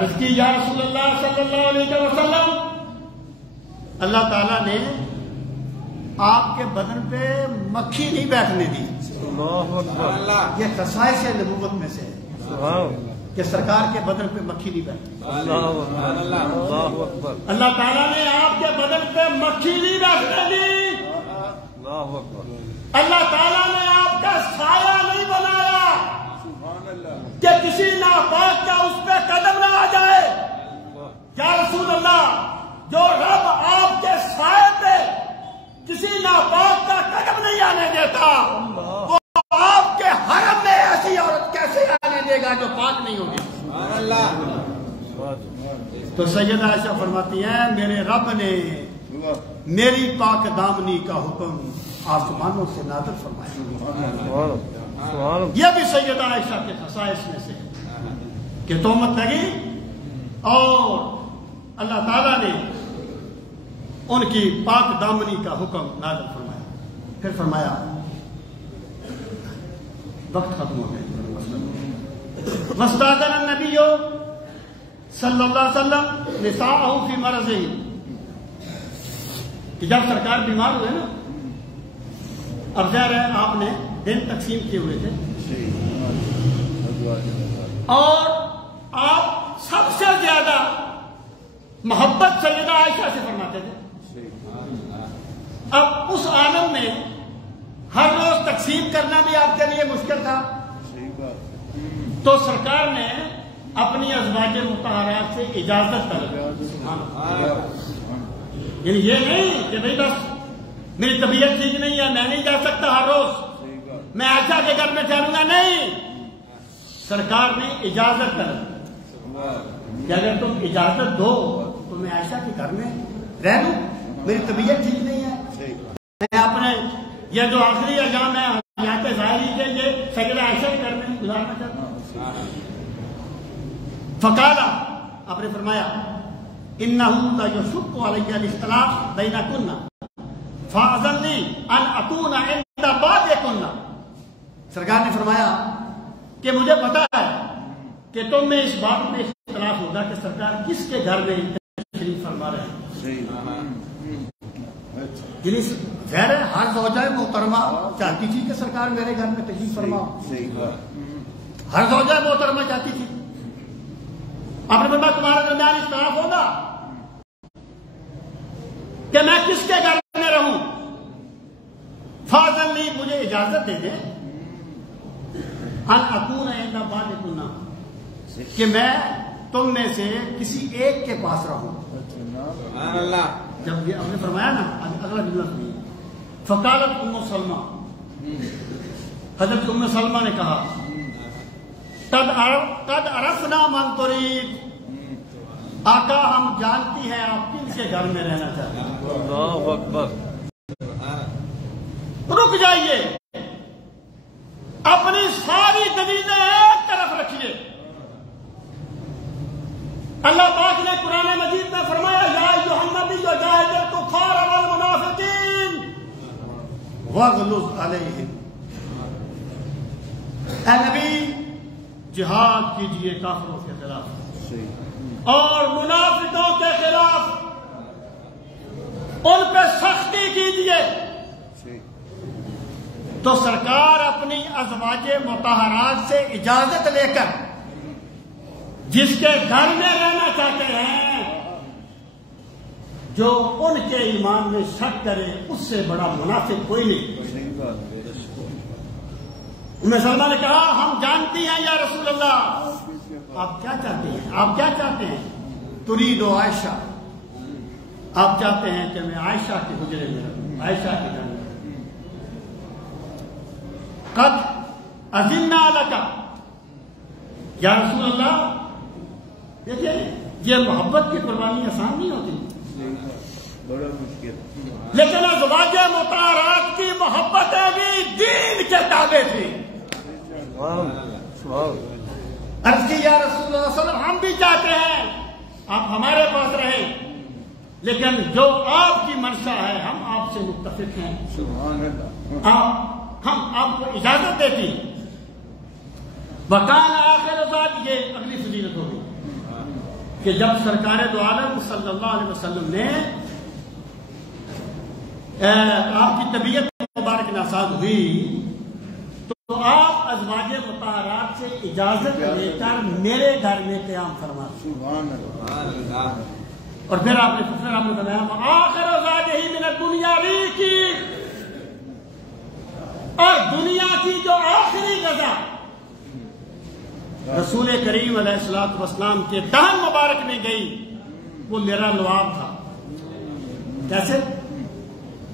عرض کی یا رسول اللہ صلی اللہ علیہ وسلم، اللہ تعالیٰ نے آپ کے بدن پہ مکھی نہیں بیٹھنے دی. یہ خصائص نبوت میں سے ہے کہ سرکار کے بدن پہ مکھی نہیں بیٹھتی. اللہ تعالیٰ نے آپ کے بدن پہ مکھی نہیں بیٹھنے دی. اللہ تعالیٰ نے آپ کا سایہ نہیں بنایا کہ کسی ناپاک کا اس پہ قدم نہ آ جائے. یا رسول اللہ، جو رب آپ کے سائے پہ کسی ناپاک کا قدم نہیں آنے دیتا، وہ آپ کے حرم میں ایسی عورت کیسے آنے دے گا جو پاک نہیں ہوگی. تو سیدہ عائشہ فرماتی ہیں میرے رب نے میری پاک دامنی کا حکم آسمانوں سے نازل فرمایا. یہ بھی سیدہ عائشہ کے خصائص میں سے کہ تہمت لگی اور اللہ تعالیٰ نے ان کی پاک دامنی کا حکم نازل فرمایا. پھر فرمایا وقت ختم ہو گیا. واستأذن النبی صلی اللہ علیہ وسلم نساءہ فی مرضہ، کہ جب سرکار بیمار ہوئے نا، اب ظاہر ہے آپ نے دن تقسیم کیے ہوئے تھے اور آپ سب سے زیادہ محبت سیدہ عائشہ سے فرماتے تھے. اب اس عالم میں ہر روز تقسیم کرنا بھی آپ کے لیے مشکل تھا، تو سرکار نے اپنی ازواج مطہرات سے اجازت طلب. یعنی یہ نہیں کہ بھائی بس میری طبیعت ٹھیک نہیں ہے، میں نہیں جا سکتا ہر روز، میں عائشہ کے گھر میں چلوں گا. نہیں، سرکار نے اجازت طلب کہ اگر تم اجازت دو تو میں عائشہ کے گھر میں رہ لوں، میری طبیعت ٹھیک نہیں ہے، میں اپنے یہ جو آخری ایام ہے حیات ظاہری کے یہ سیدہ عائشہ کے گھر میں گزارنا چاہتا ہوں. فقالا، آپ نے فرمایا انہو لا یشق علی الاختلاف بینکن فاذن لی ان اکون عند بعضکن. سرکار نے فرمایا کہ مجھے پتا ہے کہ تم میں اس بات میں اختلاف ہوگا کہ سرکار کس کے گھر میں تشریف فرما رہے ہیں. یعنی ظاہر ہے ہر زوجہ محترمہ چاہتی تھی کہ سرکار میرے گھر میں تشریف فرماؤ، ہر زوجہ محترمہ چاہتی تھی. آپ نے فرمایا تمہارے درمیان اختلاف ہوگا کہ میں کس کے گھر میں رہوں. فاذن لی، مجھے اجازت دے دیں، ان اکون عند بعضکن، کہ میں تم میں سے کسی ایک کے پاس رہوں. جب یہ آپ نے فرمایا نا، اگلا جملہ سنیے. فقالت ام سلمہ، حضرت ام سلمہ نے کہا قد عرفنا من تريد، آقا ہم جانتی ہیں آپ کن کے گھر میں رہنا چاہتے ہیں. اللہ اکبر. رک جائیے، اپنی ساری دلیلیں ایک طرف رکھیے. اللہ پاک نے قرآن مجید میں فرمایا یا ایھا النبی جاہد الکفار والمنافقین واغلظ علیہم. اے نبی، جہاد کیجئے کافروں کے خلاف اور منافقوں کے خلاف، ان پہ سختی کیجئے. تو سرکار اپنی ازواج مطہرات سے اجازت لے کر جس کے گھر میں رہنا چاہتے ہیں، جو ان کے ایمان میں شک کرے اس سے بڑا منافق کوئی نہیں. ام سلمہ نے کہا ہم جانتی ہیں یا رسول اللہ، آپ کیا چاہتے ہیں؟ آپ کیا چاہتے ہیں؟ ترید عائشہ، آپ چاہتے ہیں کہ میں عائشہ کے حجرے میں رہوں، عائشہ کے گھر میں. قد اذنا لک، یا رسول اللہ، دیکھیے یہ محبت کی قربانی آسان نہیں ہوتی، بڑا مشکل، لیکن ازواج مطہرات کی محبتیں بھی دین کے تابع تھی. عرض کی یا رسول اللہ صلی اللہ علیہ وسلم، ہم بھی چاہتے ہیں آپ ہمارے پاس رہیں، لیکن جو آپ کی منشا ہے ہم آپ سے متفق ہیں، سبحان اللہ، ہم آپ کو اجازت دیتی۔ وکان آخر ذات، یہ اگلی فضیلت ہوگی کہ جب سرکار دو عالم صلی اللہ علیہ وسلم نے آپ کی طبیعت مبارک ناساز ہوئی تو آپ ازواج مطہرات سے اجازت لے کر میرے گھر میں قیام فرما۔ سبحان اللہ، اور پھر آپ نے فرمایا آخر ازواجہ من الدنیا ریقی، اور دنیا کی جو آخری غذا رسول کریم علیہ الصلوۃ والسلام کے دہن مبارک میں گئی وہ میرا لعاب تھا۔ کیسے؟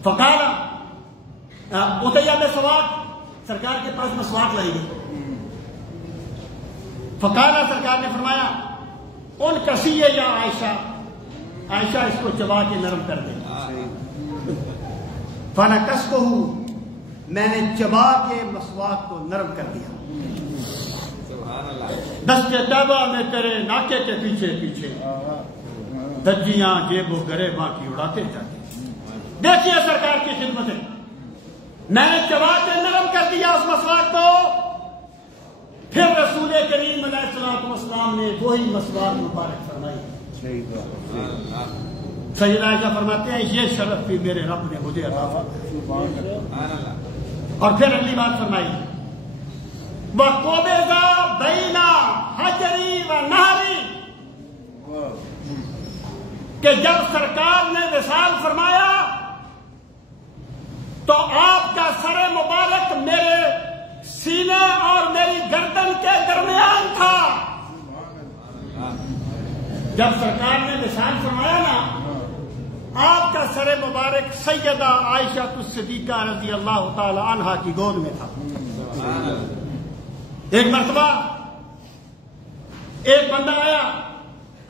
فقال اتیا میں سواک، سرکار کے پاس مسواک لائی گئی۔ فقال، سرکار نے فرمایا ان کسی یا عائشہ، عائشہ اس کو چبا کے نرم کر دے۔ فنکس کو میں نے چبا کے مسواک کو نرم کر دیا۔ دست طیبہ میں تیرے ناکے کے پیچھے پیچھے دجیاں جیب و گرے باقی اڑاتے جاتے۔ دیکھیے سرکار کی خدمت ہے، میں نے چبا کے نرم کر دیا اس مسواک کو، پھر رسول کریم علیہ الصلوۃ والسلام نے وہی مسواک مبارک فرمائی۔ سیدہ عائشہ فرماتے ہیں یہ شرف بھی میرے رب نے مجھے عطا فرمایا۔ اور پھر اگلی بات فرمائی وَقُبِضَ بَيْنَ حَجَرِي وَنَهْرِي، کہ جب سرکار نے وصال فرمایا تو آپ کا سر مبارک میرے سینے اور میری گردن کے درمیان تھا۔ جب سرکار نے وصال فرمایا نا، آپ کا سر مبارک سیدہ عائشہ الصدیقہ رضی اللہ تعالی عنہا کی گود میں تھا۔ ایک مرتبہ ایک بندہ آیا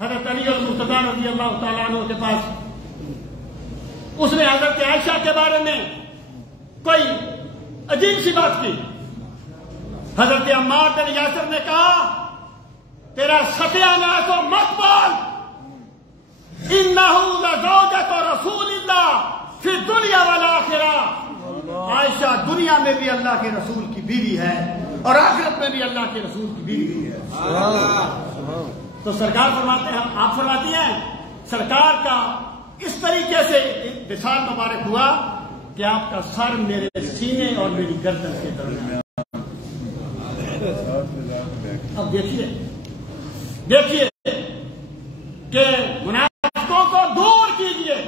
حضرت علی المرتضیٰ رضی اللہ تعالیٰ عنہ کے پاس، اس نے حضرت عائشہ کے بارے میں کوئی عجیب سی بات کی۔ حضرت عمار بن یاسر نے کہا تیرا ستیہ ناس و مت بول، انہو لزوجۃ رسول اللہ فی الدنیا والآخرہ، عائشہ دنیا میں بھی اللہ کے رسول کی بیوی ہے اور آخرت میں بھی اللہ کے رسول کی بیوی ہے۔ تو سرکار فرماتے ہیں، آپ فرماتی ہیں سرکار کا اس طریقے سے وصال مبارک ہوا کہ آپ کا سر میرے سینے اور میری گردن کے درمیان۔ اب دیکھیے کہ منافقوں کو دور کیجئے،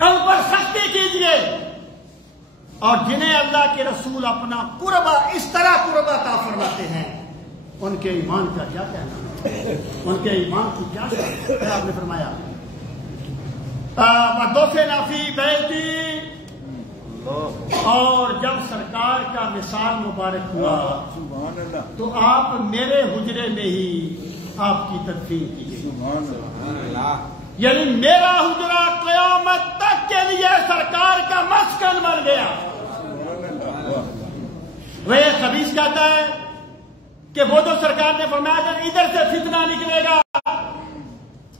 ان پر سختی کیجئے، اور جنہیں اللہ کے رسول اپنا قربہ اس طرح قربہ عطا فرماتے ہیں ان کے ایمان کا کیا کہنا، ان کے ایمان کی کیا کہنا۔ آپ نے فرمایا وَدُفِنَ فِي بَيْتِي، اور جب سرکار کا وصال مبارک ہوا تو آپ میرے حجرے میں ہی آپ کی تدفین کی گئی، یعنی میرا حجرہ قیامت تک کے لیے سرکار کا مسکن بن گیا۔ وہ ایک حدیث کہتا ہے کہ وہ جو سرکار نے فرمایا کہ ادھر سے فتنہ نکلے گا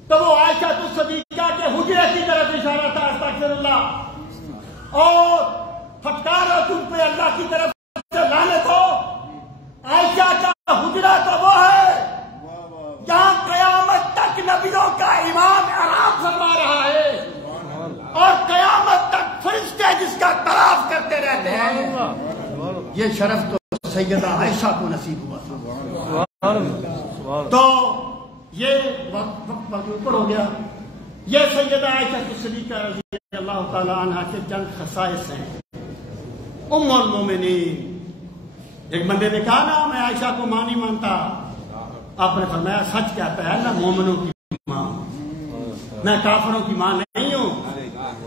تو وہ عائشہ الصدیقہ کے حجرے کی طرف اشارہ تھا، استغفر اللہ، اور پھٹکارو تم پہ اللہ کی طرف سے لعنت ہو۔ عائشہ کا حجرہ تو وہ ہے جہاں قیامت تک نبیوں کا امام آرام فرما رہا ہے اور قیامت تک فرشتے جس کا طواف کرتے رہتے ہیں۔ یہ شرف تو سیدہ عائشہ کو نصیب ہوا تھا۔ تو یہ وقت اوپر ہو گیا۔ یہ سیدہ عائشہ الصدیقہ رضی اللہ تعالی عنہا کے چند خصائص ہیں۔ ام المومنین، ایک بندے نے کہا نا میں عائشہ کو ماں نہیں مانتا، آپ نے فرمایا سچ کہتا ہے نا، مومنوں کی ماں، میں کافروں کی ماں نہیں ہوں۔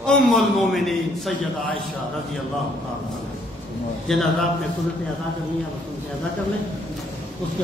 ام المومنین سیدہ عائشہ رضی اللہ تعالی عنہا۔ جن حضرات نے سنتیں ادا کرنی ہیں وہ سنتیں ادا کر لیں۔ اس کے